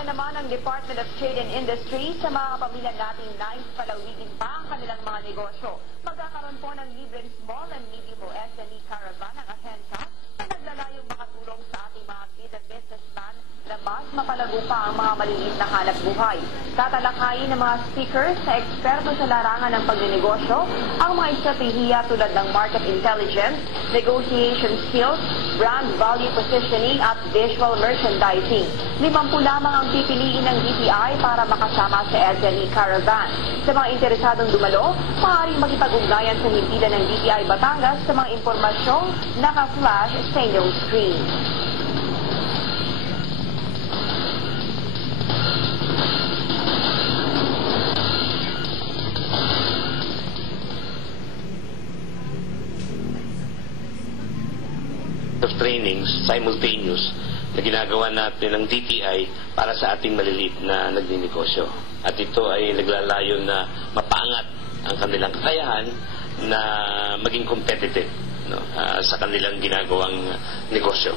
na naman ang Department of Trade and Industry sa mga kapamilya nating nais palawigin pa ang kanilang mga negosyo. Magkakaroon po ng libreng small and medium o SME caravan ang ahensya na naglalayong makatulong sa ating mga kid at businessman na mas mapalago pa ang mga maliliit na hanap buhay. Tatalakayin ng mga speakers na eksperto sa larangan ng pagnenegosyo ang mga estratehiya tulad ng market intelligence, negotiation skills, brand value positioning at visual merchandising. 50 lamang ang pipiliin ng DTI para makasama sa SME Caravan. Sa mga interesadong dumalo, maaaring makipag-ugnayan sa himpilan ng DTI Batangas sa mga impormasyong naka-flash sa inyong screen. Of trainings simultaneous na ginagawa natin ng DTI para sa ating maliliit na nagninegosyo. At ito ay naglalayon na mapaangat ang kanilang kakayahan na maging competitive, no, sa kanilang ginagawang negosyo.